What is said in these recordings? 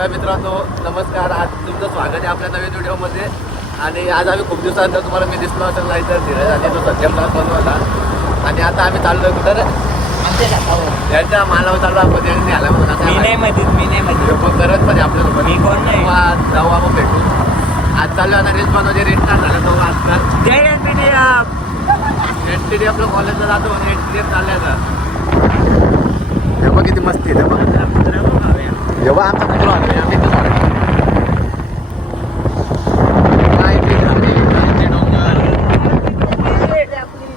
तर मित्रांनो नमस्कार. आज तुमचं स्वागत आहे आपल्या नवीन व्हिडिओमध्ये. आणि आज आम्ही खूप दिवसानंतर तुम्हाला मी दिसलो असेल नाही तर धीरज आणि तो सत्यम क्लास बनवला. आणि आता आम्ही चाललोय कुठं त्यांच्या मालावर चाललो आपण त्यांनी न्यायला म्हणून मी नाही मध्ये पण करत पण आपल्यासोबत मी कोण नाही. जाऊ आपण भेटू. आज चाललो आता रील्स बनवायचे रेट स्टार्ट झाला तो आजकाल एनटीडी आपलं कॉलेजला जातो आणि एनटीडी चालले आता. तेव्हा किती मस्ती आहे जेव्हा आमचा मित्र आम्ही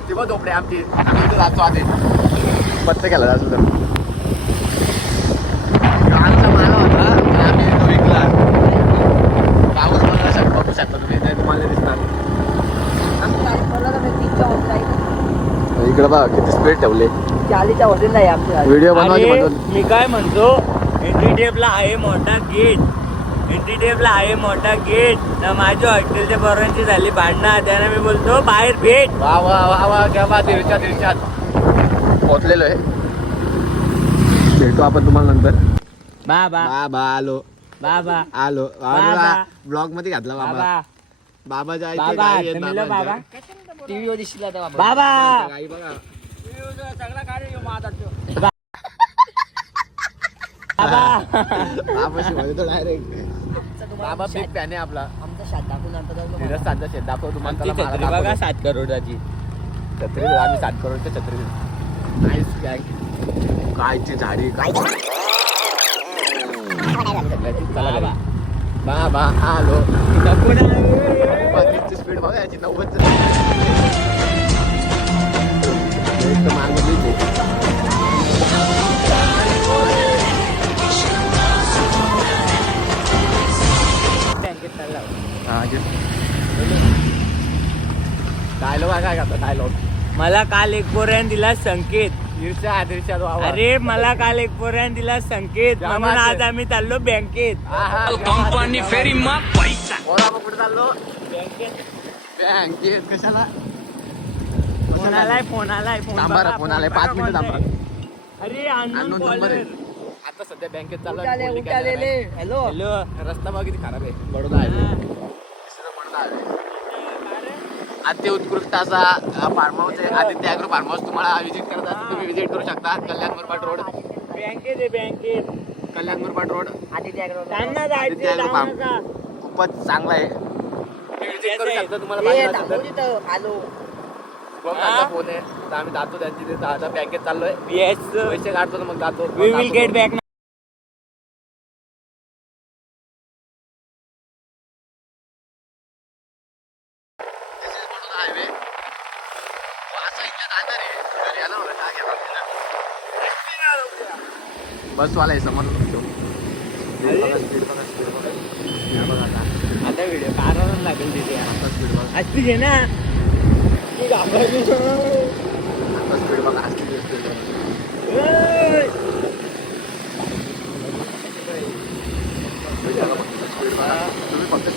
तेव्हा झोपडे आमची आम्ही इथं जातो आधी पत्ते केला जातो तर आमचा माला होता आम्ही तो विकला. पाऊस बघू शकता तुम्ही तुम्हाला दिसणार. इकडे बघा किती स्पीड ठेवले व्हिडिओ बनवायचे म्हणून. मी काय म्हणतो एनटीटीएफला आहे मोठा गेट तर माझ्या हॉस्टेलच्या पोरांची झाली भांडणं. त्याने मी बोलतो बाहेर भेट. वा वा वा वा क्या बात आहे. दिरशात पोचलेलो आहे. भेटू आपण तुम्हाला नंतर. बाबा बाबा आलो बाबा आलो बाबा. ब्लॉग मध्ये घातला बाबा. बाबा बाबा जायचे बाबा गाई आहेत तुम्ही बाबा बाबांच्या. टीव्हीवर दिसला बाबा गाई बघा. बाबा शिवाय तो डायरेक्ट बाबा बिग फॅन आहे आपला. धीरज सांगता शेत दाखव तुम्हाला. त्याला छत्री मारा बघा दाखवतो. 7 करोडाची छत्री आम्ही 7 करोडच्या छत्री नाईस गँग. कायची झाडी काय चला घरी. बाबा आलो. पस्तीसची स्पीड बघा याची 90 बँकेत चालला डायलॉग काय करता डायलॉग. मला काल एक पोऱ्याने दिला संकेत. ईर्ष्या अरे मला काल एक पोऱ्याने दिला संकेत क्या म्हणून बात आज आहे. आम्ही चाललो बँकेत. कंपनी फेरी कुठे चाललो बँकेत बँकेत कशाला. फोन आलाय फोन थांबा रे, फोन आलाय 5 मिनिटं थांबा. अरे अननोन अननोन नंबर कॉलर. आहे. आता सध्या बँकेत चाललो. हॅलो रस्ता बघा किती खराब आहे. बडोदा हायवे. बडोदा हायवे. अति उत्कृष्ट असा फार्म हाऊस आहे. Aditya agro farm house. तुम्हाला विजिट करत असेल तुम्ही विजिट करू शकता. कल्याण मुरबाड रोड. बँकेत आहे बँकेत. कल्याण मुरबाड रोड. त्यांना आदित्य जायचं ॲग्रो फार्म खूपच चांगला आहे. विजिट करू शकता तुम्हाला पाहिजे असेल तर. फोन आहे तर आम्ही जातो त्यांची तिथे आता बँकेत चाललोय. येस पैसे काढतो तर मग जातो. We will get back. Highway बसवाला आहे समोर. आता व्हिडिओ काढायला लागेल तिथे. स्पीड बघा. आज तुझे ना तू घाबरली. स्पीड बघा. तुम्ही फक्त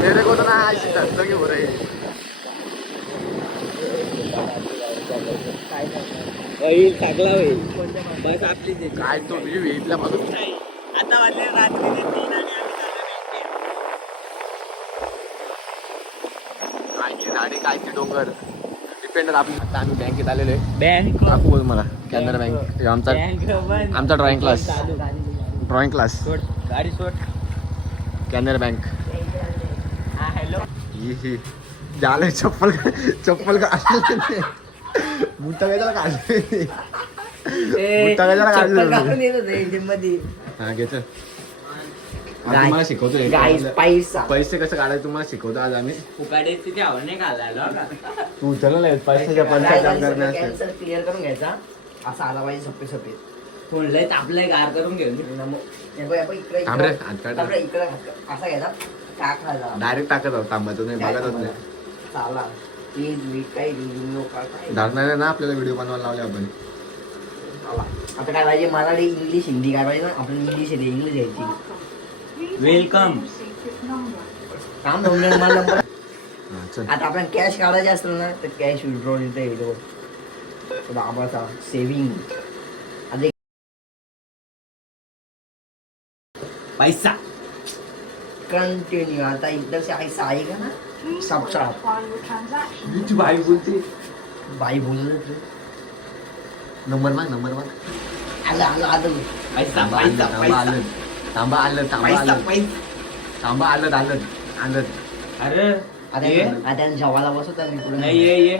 मेरे को तर नाही धरतो की बरं. होईल चांगला होईल. बस आपली काय तो व्ह्यू इथल्या बघून. आता वाजले रात्रीचे 3 आणि आम्ही चाललो बँकेत. कायची झाडी कायची डोंगर डिपेंड आपली. आता आम्ही बँकेत आलेलो आहे. बँक दाखवू बोल मला. कॅनरा बँक आमचा आमचा ड्रॉइंग क्लास. ड्रॉइंग क्लास सोड गाडी सोड. कॅनरा बँक. हा हॅलो ही झालं. चप्पल का बुट्टा काय त्याला काढले. बुट्टा काय त्याला काढले. हा घेतो. आज मला शिकवतोय पैसे कसं काढायचं तुम्हाला शिकवतो आज आम्ही. फुकाडे तिथे आवड नाही घालायला. तू उचलला नाही पैशाच्या काम करण्यास. क्लिअर करून घ्यायचा असा आला पाहिजे सफेद सफेद. फोनला तापलंय गार करून घेऊन. थांब रे हात काढ. इकडे असा घ्यायचा टाकायचा डायरेक्ट टाकत आहोत. थांबायचं नाही बघतच नाही. चाला चीज मीठ काही धरणार आहे ना आपल्याला व्हिडिओ बनवायला लावले आपण. आता काय पाहिजे मराठी इंग्लिश हिंदी काय पाहिजे ना. आपण इंग्लिश आहे इंग्लिश घ्यायची. वेलकम काम धरून मला नंबर. हा, चल. आता आपण कॅश काढायचे असेल ना तर कॅश विड्रॉल इथे बाबाचा सेव्हिंग पैसा कंटिन्यू आता इधर से ऐसा आएगा ना सब साफ Final transaction. मी तू भाई बोलते बाई बोलत नंबर माग आलं आलं आलं पैसा तांबा आलं तांबा आलं अरे आता ये. आता जेवायला बसवता मी पुढे नहीं ये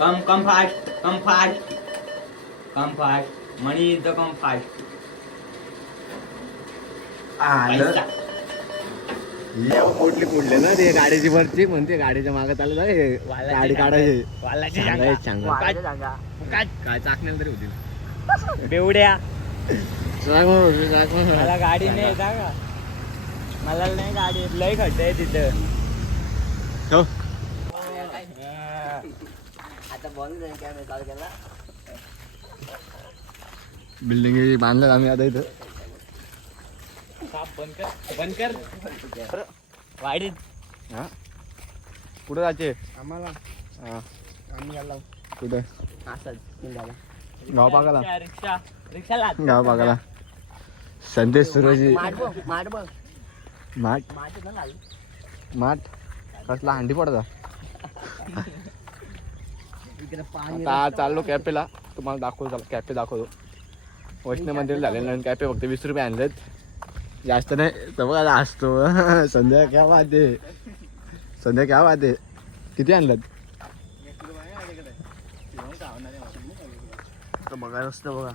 come fast money is the come fast पैसा कुठले ना ते गाडीची वरची म्हणते गाडीच्या मागत आलं ना गाडी काढायची वालाची सांगा. काय चाकण्याला तरी होतील बेवड्या सांग मग. मला गाडी नाही येत का मला नाही गाडी येत लय खड्डे आहे तिथं हो. आता बंद झालं कॅमेरा चालू केला बिल्डिंग बांधलं आम्ही आता इथं बंद कर वाईट हा कुठं जायचे आम्हाला हा आम्ही आलो कुठं असंच निघाला गाव पागाला रिक्षा रिक्षा लाग गाव पागाला संदेश सुरजी माठ बघ माठ ना लागली माठ कसला हंडी पडता इकडे पाणी आता चाललो कॅफेला तुम्हाला दाखवतो कॅफे दाखवतो वैष्णव मंदिर झालेलं आणि कॅफे फक्त 20 रुपये आणलेत जास्त नाही तर बघा असतो संध्या क्या बात आहे किती आणलं बघा रस्ता बघा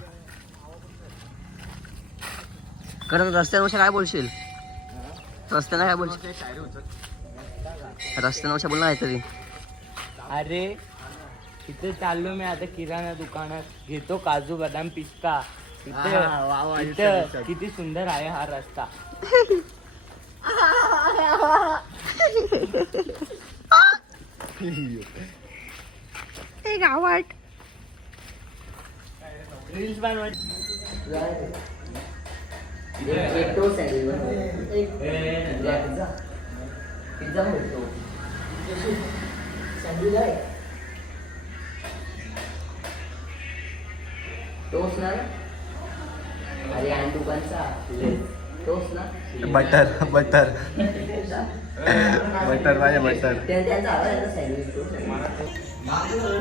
कारण रस्त्यावर काय बोलशील रस्त्यानं काय बोलशील रस्त्यानं बोल ना काहीतरी अरे इथे चाललो मी आता किराणा दुकानात घेतो काजू बदाम पिस्ता इथे किती सुंदर आहे हा रस्ता गावात रील्स बनवाय टोस्ट ना अरे आणि दुकानचा टोस्ट ना बटर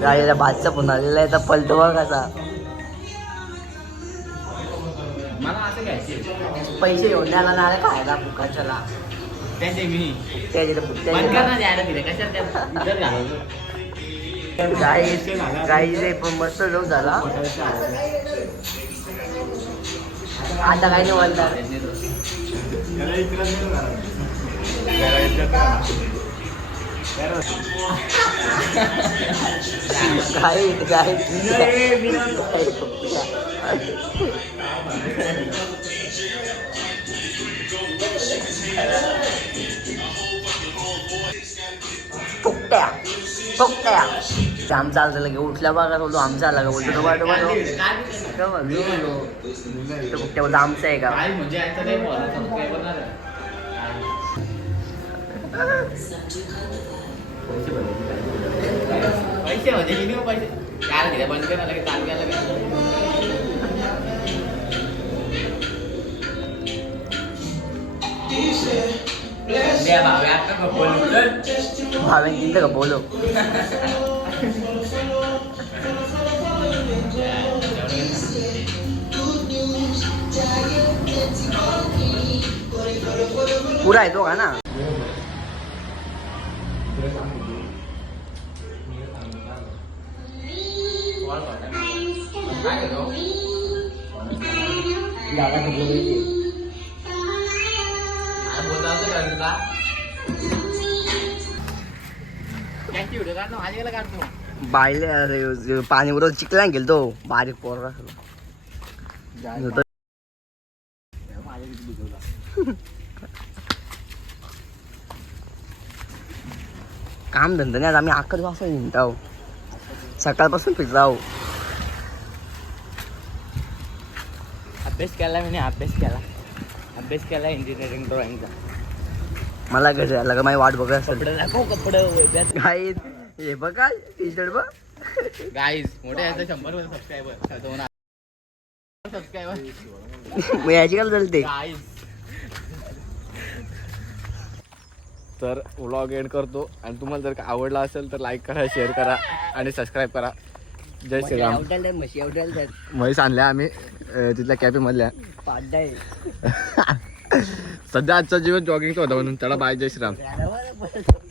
गाडीला भातचा पण आलेला आहे तर पलटो बघ कसा मला असं घ्यायचे पैसे घेऊन द्यायला ना खायला फुकाच्याला त्याचे मी गाई पण मस्त लोक झाला आता काय नाही बोलणार गाई फुकट्या आम चालतं लगे उठल्या बघा बोलतो आमचा आला का बोलतो डोबा फुकट्या बोलतो आमचं आहे का पैसे होते की नाही पैसे काय घेतले बंद करायला की चालू केला भावे जिंद का बोलो पूरा आहे तो का ना बायले पाणी बरोबर चिकला गेल तो बारीक पोरगा काम धंदा नाही आज आम्ही अख्खा दिवस हिंडताव सकाळपासून फिरताव अभ्यास केला इंजिनिअरिंग ड्रॉइंगचा मला घरी आला का माझी वाट बघत असेल कपडे दाखव कपडे गाईज हे बघा टी शर्ट बघ गाईज मोठे आहे 100 सबस्क्रायबर मग याची काय चालते गाईज तर व्लॉग एंड करतो आणि तुम्हाला जर का आवडला असेल तर लाईक करा, शेअर करा आणि सबस्क्राईब करा. जय श्रीराम. म्हशी आवडायला म्हैस आणल्या आम्ही तिथल्या कॅफेमधल्या. पाड्डा सध्या आजचा जीवन जॉगिंगचा होता म्हणून त्याला बाय. जय श्रीराम. आहे